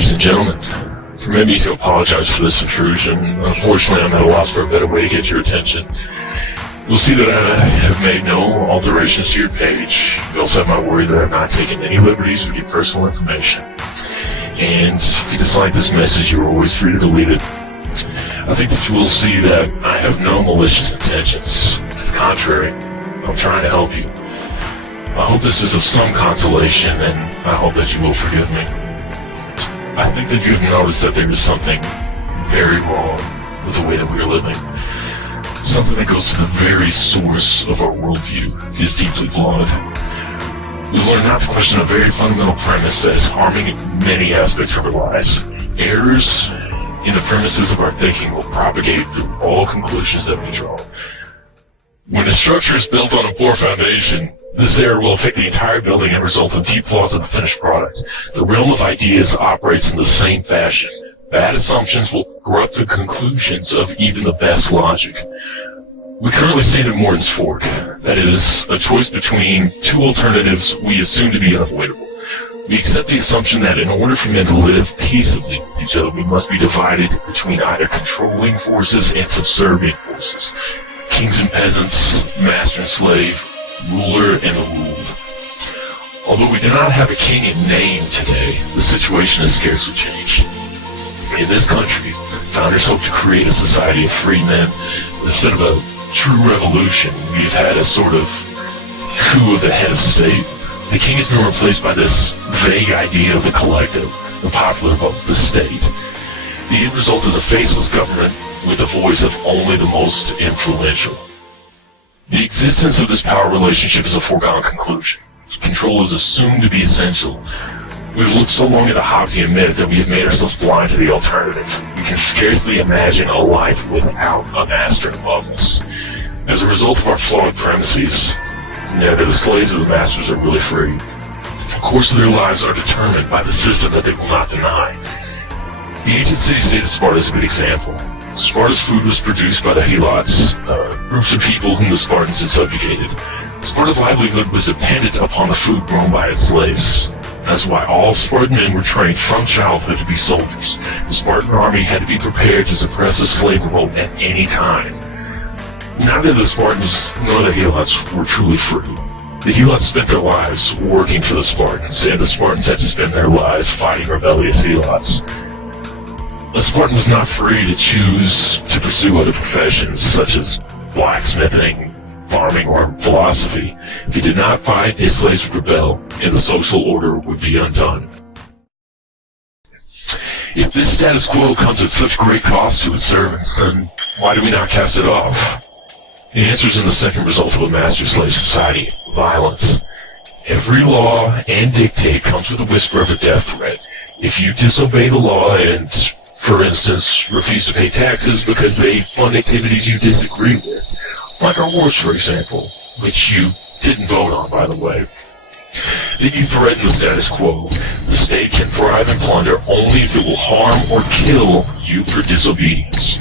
ladies and gentlemen. Permit me to apologize for this intrusion. Unfortunately, I'm at a loss for a better way to get your attention. You'll see that I have made no alterations to your page. You also have my word that I've not taken any liberties with your personal information. And if you dislike this message, you're always free to delete it. I think that you will see that I have no malicious intentions. To the contrary, I'm trying to help you. I hope this is of some consolation, and I hope that you will forgive me. I think that you've noticed that there is something very wrong with the way that we are living. Something that goes to the very source of our worldview is deeply flawed. We've learned not to question a very fundamental premise that is harming many aspects of our lives. Errors in the premises of our thinking will propagate through all conclusions that we draw. When a structure is built on a poor foundation, this error will affect the entire building and result in deep flaws in the finished product. The realm of ideas operates in the same fashion. Bad assumptions will corrupt the conclusions of even the best logic. We currently stand at Morton's Fork. That is, a choice between two alternatives we assume to be unavoidable. We accept the assumption that in order for men to live peaceably with each other, we must be divided between either controlling forces and subservient forces. Kings and peasants, master and slave, ruler and the ruled. Although we do not have a king in name today, the situation has scarcely changed. In this country, founders hoped to create a society of free men. Instead of a true revolution, we've had a sort of coup of the head of state. The king has been replaced by this vague idea of the collective, the popular vote, the state. The end result is a faceless government with the voice of only the most influential. The existence of this power relationship is a foregone conclusion. Control is assumed to be essential. We've looked so long at the Hobbesian myth that we have made ourselves blind to the alternative. We can scarcely imagine a life without a master above us. As a result of our flawed premises, neither the slaves or the masters are really free. The course of their lives are determined by the system that they will not deny. The ancient city-state of Sparta is a good example. Sparta's food was produced by the Helots, groups of people whom the Spartans had subjugated. Sparta's livelihood was dependent upon the food grown by its slaves. That's why all Spartan men were trained from childhood to be soldiers. The Spartan army had to be prepared to suppress a slave revolt at any time. Neither the Spartans nor the Helots were truly free. The Helots spent their lives working for the Spartans, and the Spartans had to spend their lives fighting rebellious Helots. A Spartan was not free to choose to pursue other professions, such as blacksmithing, farming, or philosophy. If he did not fight, his slaves would rebel, and the social order would be undone. If this status quo comes at such great cost to its servants, then why do we not cast it off? The answer is in the second result of a master-slave society: violence. Every law and dictate comes with a whisper of a death threat. If you disobey the law and, for instance, refuse to pay taxes because they fund activities you disagree with, like our wars, for example, which you didn't vote on, by the way, then you threaten the status quo. The state can thrive and plunder only if it will harm or kill you for disobedience.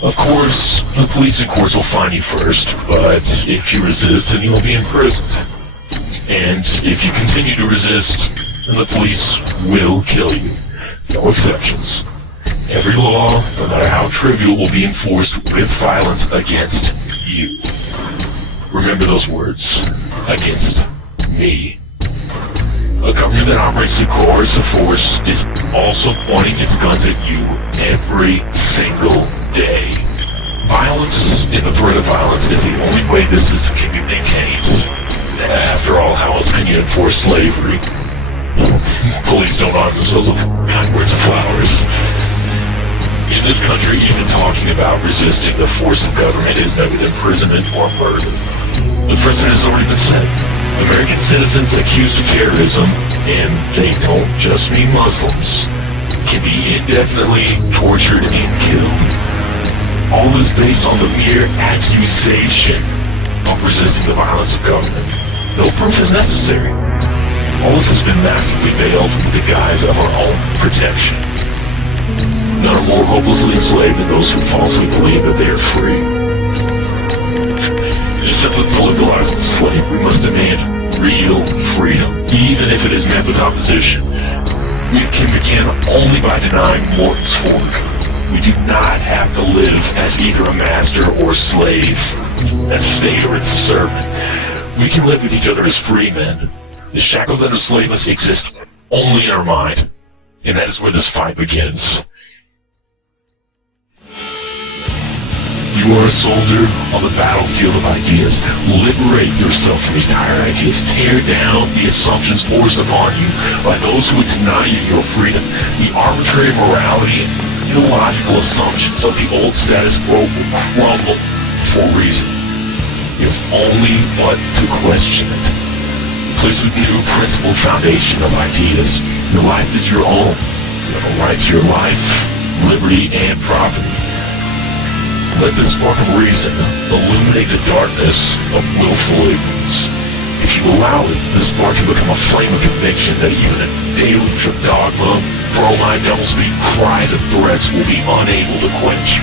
Of course, the police and courts will find you first, but if you resist, then you'll be imprisoned. And if you continue to resist, then the police will kill you. No exceptions. Every law, no matter how trivial, will be enforced with violence against you. Remember those words. Against me. A government that operates through coercive force is also pointing its guns at you every single day. Violence and the threat of violence is the only way this system can be maintained. After all, how else can you enforce slavery? Police don't arm themselves with kind words and flowers. In this country, even talking about resisting the force of government is met with imprisonment or murder. The precedent has already been set. American citizens accused of terrorism, and they don't just mean Muslims, can be indefinitely tortured and killed. All is based on the mere accusation of resisting the violence of government. No proof is necessary. All this has been massively veiled with the guise of our own protection. None are more hopelessly enslaved than those who falsely believe that they are free. Since it's to live the life of a slave, we must demand real freedom, even if it is met with opposition. We can begin only by denying Morton's fork. We do not have to live as either a master or a slave, a slave or its servant. We can live with each other as free men. The shackles that enslave us exist only in our mind, and that is where this fight begins. You are a soldier on the battlefield of ideas. Liberate yourself from these tired ideas. Tear down the assumptions forced upon you by those who would deny you your freedom. The arbitrary morality and illogical assumptions of the old status quo will crumble for a reason. You have only but to question it. Replace with new principled foundation of ideas. Your life is your own. You have a right to your life, liberty, and property. Let the spark of reason illuminate the darkness of willful ignorance. If you allow it, the spark can become a flame of conviction that even a deluge of dogma, bromide, doublespeak, cries and threats will be unable to quench.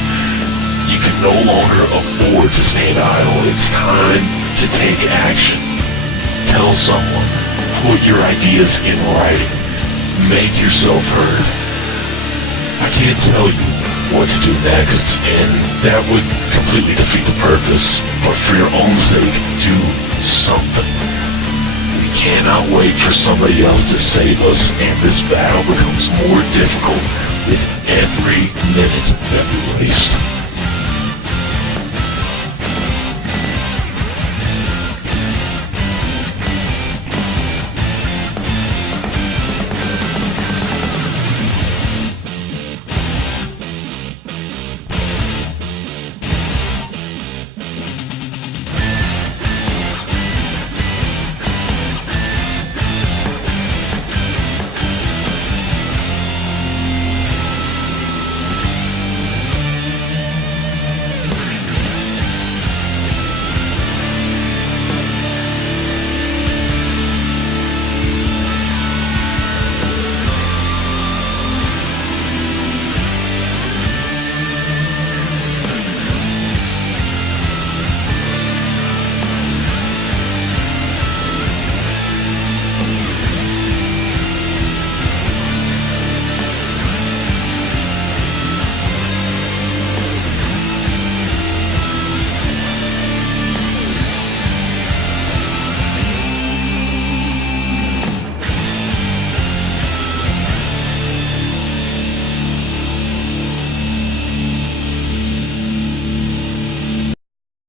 You can no longer afford to stand idle. It's time to take action. Tell someone. Put your ideas in writing. Make yourself heard. I can't tell you what to do next, and that would completely defeat the purpose. But for your own sake, do something. We cannot wait for somebody else to save us, and this battle becomes more difficult with every minute that we waste.